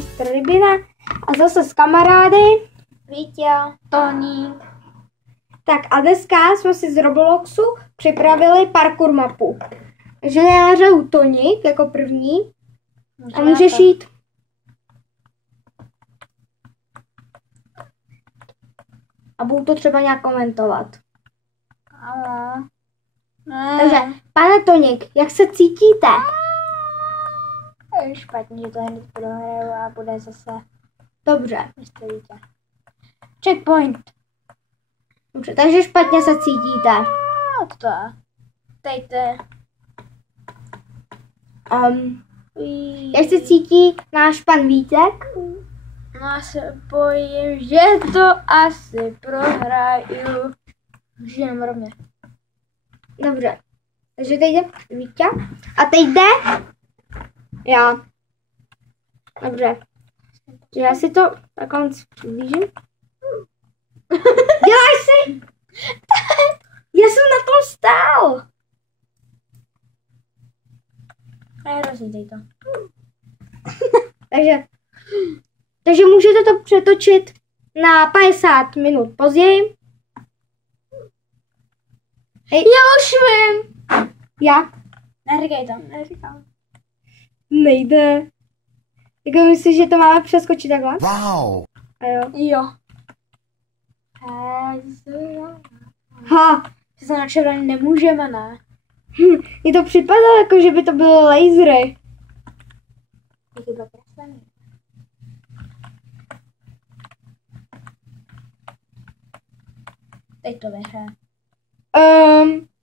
mistr Rybina a zase s kamarády Vítě, Toník. Tak a dneska jsme si z Robloxu připravili parkour mapu. Takže já hraju Toník jako první a můžeš jít. A budu to třeba nějak komentovat. Ano. Takže, pane Toník, jak se cítíte? Je špatně, že to hned prohraju a bude zase Dobře. místo Vítě. Checkpoint. Dobře, takže špatně se cítíte. No to. Dejte. Jak se cítí náš pan Vítek? No já se bojím, že to asi prohraju. Žijem rovně. Dobře. Takže teď jde Vítě. A teď jde já. Dobře. Já si to takhle přiblížím. Děláš si? Já jsem na tom stál. Rozjídej to. Takže můžete to přetočit na 50 minut později. Hej. Já už vím. Já? Neříkej to. Neříkám. Nejde. Jako myslíš, že to máme přeskočit takhle? Wow. A jo. Jo. Ha. Že se na červený nemůžeme, ne? Mně to připadalo, jako že by to bylo lasery. Jaký byl kreslení. Teď to vyhraje.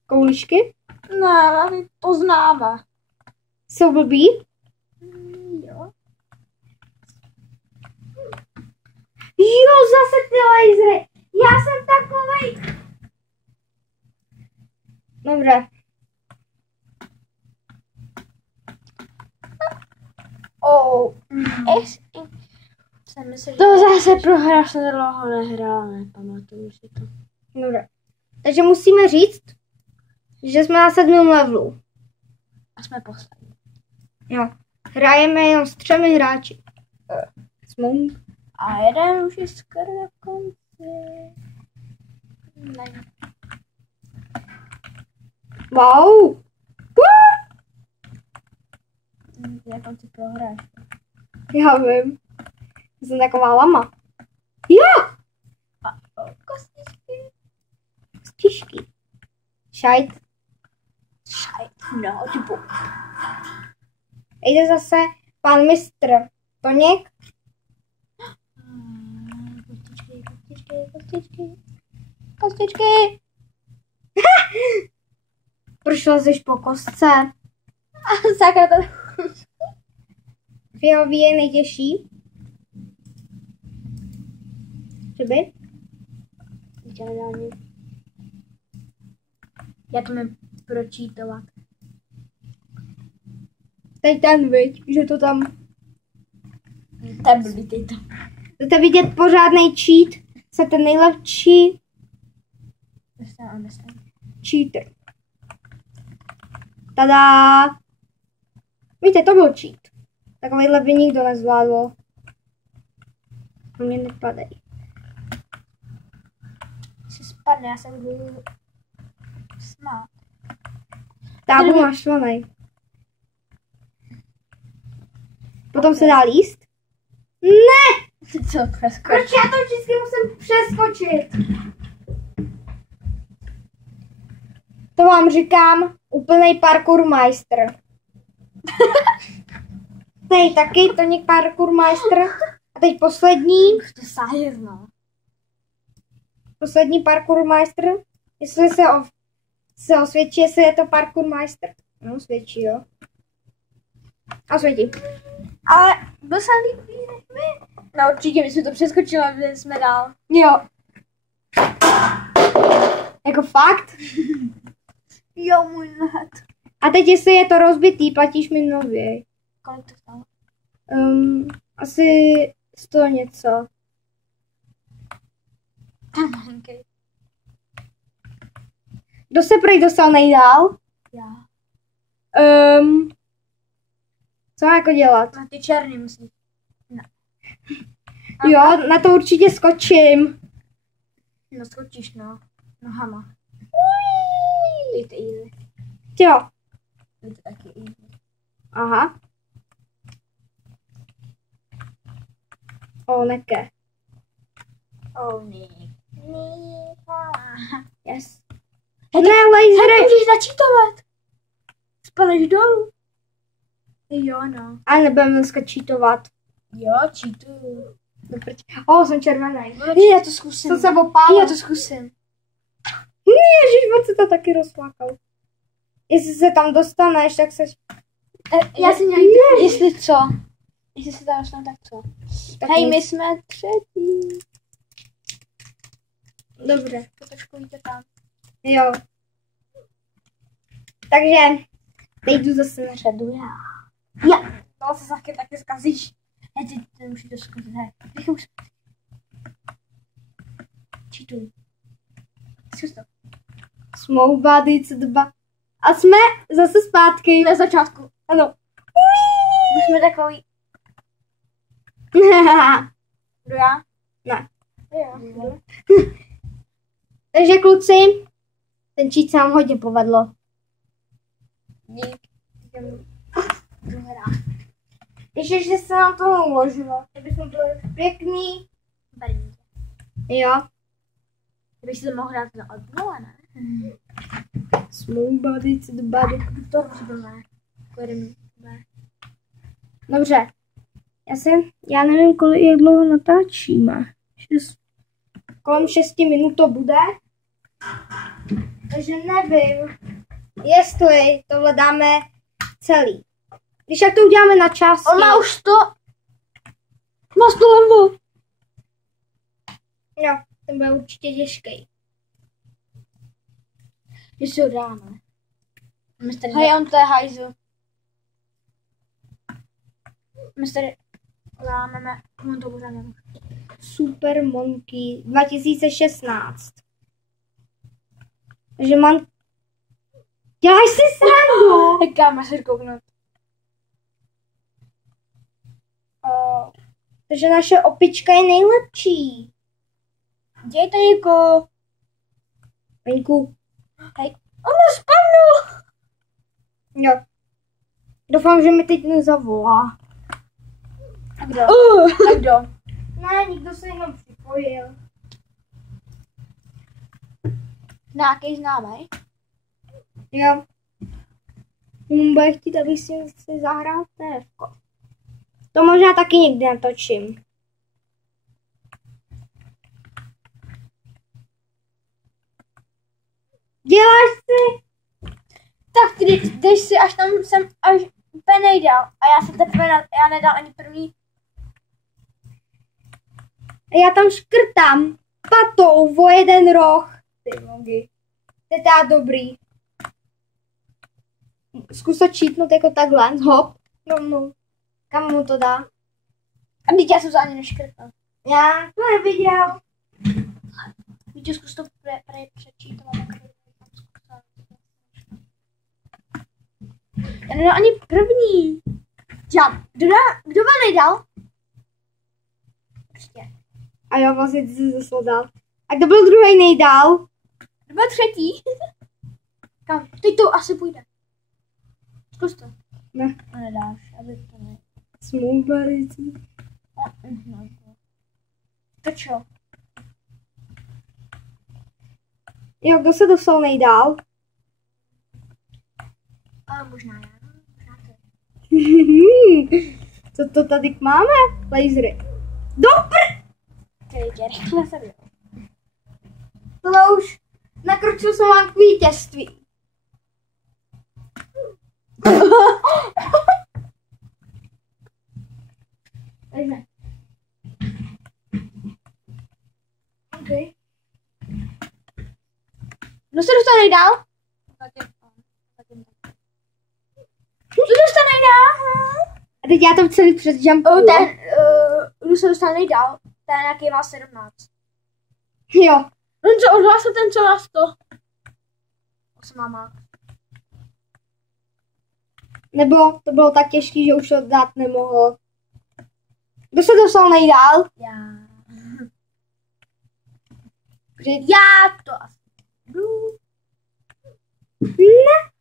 Kouličky Ne, ale poznává. jsou blbý. Jo. Jo, zase ty lasery. Já jsem takovej. Dobře. Jsem myslel, že To zase prohrál. jsem dlouho nehrál, nepamatuju si to. Dobře. Takže musíme říct, že jsme na 7. levelu. A jsme poslední. Jo. Hrajeme jenom s 3 hráči. Smunk. A jeden už je skoro na konci. Ne. Wow. Na konci prohráš. Já vím. Jsem taková lama. Jo. Kostičky. Kostičky. Šajt. Notebook. Jde zase pan mistr Toněk. Kostičky. Prošla jsi po kostce. Sakra to. Fialový je nejtěžší. Kdyby? Já to mám pročítovat. Teď ten, viď, že to tam... Ten blbý to. Chcete vidět pořádnej cheat? Chcete nejlepší cheater. Tada! Víte, to byl cheat. Takovýhle by nikdo nezvládl. Na mě nepadej. Si spadne, já se budu smát. Tábu naštvanej. Potom se dá líst. Ne! Co přeskočit? Proč já to vždycky musím přeskočit? To vám říkám úplnej parkour majstr. Teď taky Toník parkour majstr. A teď poslední. Už to sáje, no. Poslední parkour majstr. Jestli se osvědčí, jestli je to parkour majstr. No, osvědčí, jo. Osvědčí. Ale byl jsem líp než my. No určitě, my jsme to přeskočili, aby jsme dál. Jo. Jako fakt? Jo, můj net. A teď, jestli je to rozbitý, platíš mi nově. Kolik to stalo? Asi 100 něco. Ten malinký. Kdo se prej dostal nejdál? Já. Co mám jako dělat? Na ty černý musíš. Jo, na to určitě skočím. No skočíš, no. Nohama. Je to easy. Jo. Je to taky easy. Aha. O, neke. Oh, ne. Yes. Ne, lasery. Můžeš začítovat. Spadneš dolů. Jo, no. Ale nebudeme dneska cheatovat. Jo, cheatuju. O, jsem červený. Já to zkusím. To se opálil. Já to zkusím. Ježiš, moc se to taky rozplakal. Jestli se tam dostaneš, tak se... Já si měl jestli co. Jestli se tam dostanu, tak co. Tak Hej, nic. my jsme třetí. Dobře. To trošku jde tam. Jo. Takže teď jdu zase na Předu já. Já. No, se taky zkazíš. Hej, ty musíš to zkusit. Hej. Rychle už. Cheatuj. Zkus to. Small body, C2. A jsme zase zpátky. Na začátku. Ano. My jsme takový. Jdu já? Ne. Jo. Takže kluci, ten cheat se nám hodně povedlo. Dík. Jdu hrát. Ještě, že se nám to uložilo. Kdybychom byli pěkný. Barvě. Jo. Kdybych si to mohl hrát na odnula, ne? Small body, C2. To rozhodne. Dobře. Já nevím, jak dlouho natáčíme. Kolem 6 minut to bude. Takže nevím, jestli tohle dáme celý. Když jak to uděláme na části. On má už to. Má 100 level. Jo, ten bude určitě těžký. Že si ho dáme. Hej, on to je hajzl. Mistr, lámeme, on to bude nemůže. Super Monkey 2016. Takže mám... Děláš si srandu! Hejka, má se kouknout. Takže naše opička je nejlepší. Dějte Jiko. Venku. Hej, on má spadnul. Jo. Doufám, že mi teď nezavolá. A kdo? A kdo? Ne, nikdo se jenom připojil. Nějaký známý? Jo. Bude chtít, abych si zahrál TFko. To možná taky někdy natočím. Děláš si? Tak ty jdeš si až tam jsem až úplně nejdál. A já se teprve já nedal ani první. Já tam škrtám patou o jeden roh. Ty nogy. To je tá dobrý. Zkus to čítnout jako takhle. Hop. No. Kam mu to dá? A teď já jsem to ani neškrtal. Já to neviděl. Víte, zkus to přečítovat. Já nedal ani první. Kdo byl nejdál? Prostě. A jo, vlastně ty jsi zase dal. A kdo byl druhý nejdál? Kdo byl třetí? Kam? Teď to asi půjde. Zkus to. Ne. To nedáš, aby to ne. Smůbarici. No. To čo? Jo, kdo se dostal nejdál? Ale možná já. Možná ty. Co to tady máme? Lasery. Dobr! Tě rychle se byl. Tohle už nakročil jsem vám k vítězství. Takže. Okay. Kdo se dostane dál? Kdo dostane dál? A teď já to celý předjumpuju. Kdo se dostane dál? Ten nějaký má 17. Jo. Ten co odhlásil, ten co má 100. 8 má. Nebo to bylo tak těžký, že už to dát nemohl. Kdo se dostal nejdál? Já. Já to asi budu. Ne.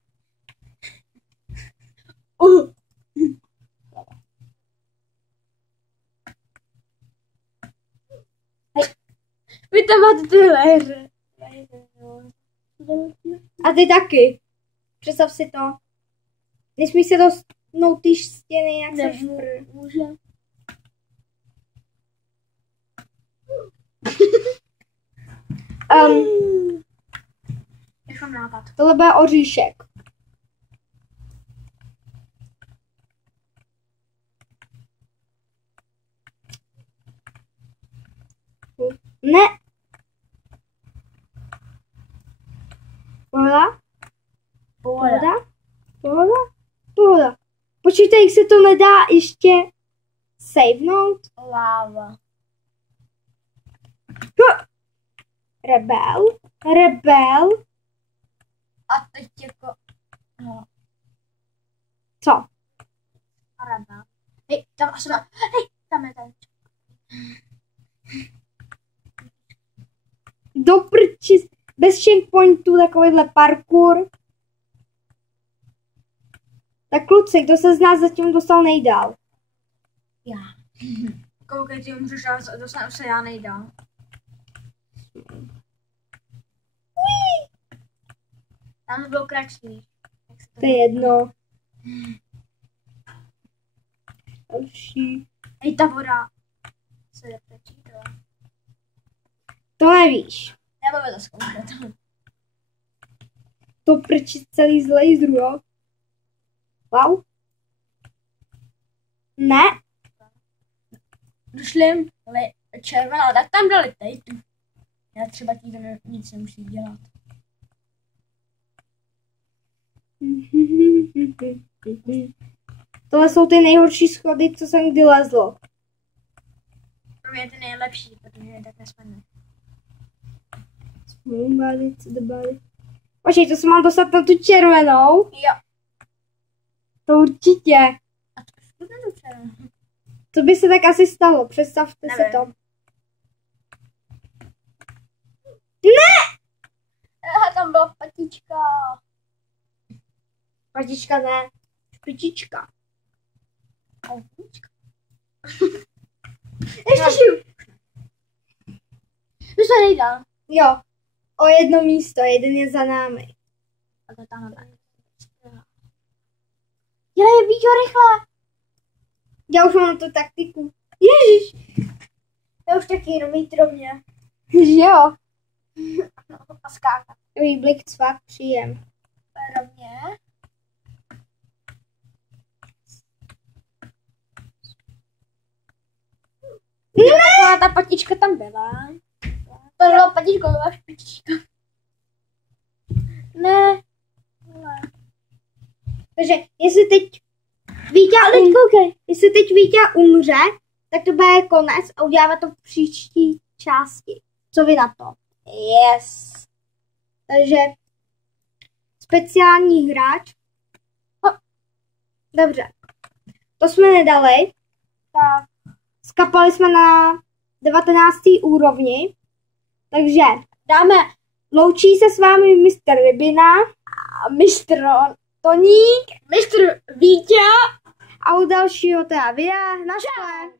Vy tam máte tyhle hře. A ty taky. Představ si to. Nesmí se dostnout ty stěny, jak se špr. Může. Jak mám nápad? Tohle bude oříšek. Ne. Pohoda? Pohoda. Počítej, jak se to nedá ještě savenout. Láva. Rebel. A teď jako... No, Co? rebel. Hej, tam asi má... Hej, tam je ten. Do prči. Bez checkpointů takovýhle parkour. Tak kluci, kdo se z nás zatím dostal nejdál? Já. Koukej, ty umřeš a dostanu se já nejdál. Tam byl kratší. To je jedno. Další. Hej, ta voda se nepečí, to. To nevíš. Já mám to zkoušet. To prčí celý z laseru, jo? Wow. Ne. Došli červená, tak tam dali tape. Já třeba tím nic nemusí dělat. Tohle jsou ty nejhorší schody, co jsem kdy lezlo. Pro mě je to nejlepší, protože je tak nesmírný. Počkej, to se mám dostat na tu červenou? Jo. To určitě. A to už to červenou. To by se tak asi stalo, představte si to. Ne! Aha, tam byla patička. Patička ne. Špičička. Patička. Ještě žiju. Už se nejdál. Jo. O jedno místo, jeden je za námi. A to tam tak. Dělej, Víťo, rychle. Já už mám tu taktiku. Ježiš. Já už taky jenom jít rovně. Že jo. No, a skákat. Výblik cvak, příjem. Rovně. Ne! Ta patička tam byla. To byla patička, to byla špičička. Ne. Takže jestli teď Vítě umře, tak to bude konec a uděláme to v příští části. Co vy na to? Yes. Takže speciální hráč. Dobře. To jsme nedali. Tak. Skapali jsme na 19. úrovni. Takže Dáme. loučí se s vámi Mr. Rybina A mistr Toník. Mistr Vítě. a u dalšího teda videa na škole.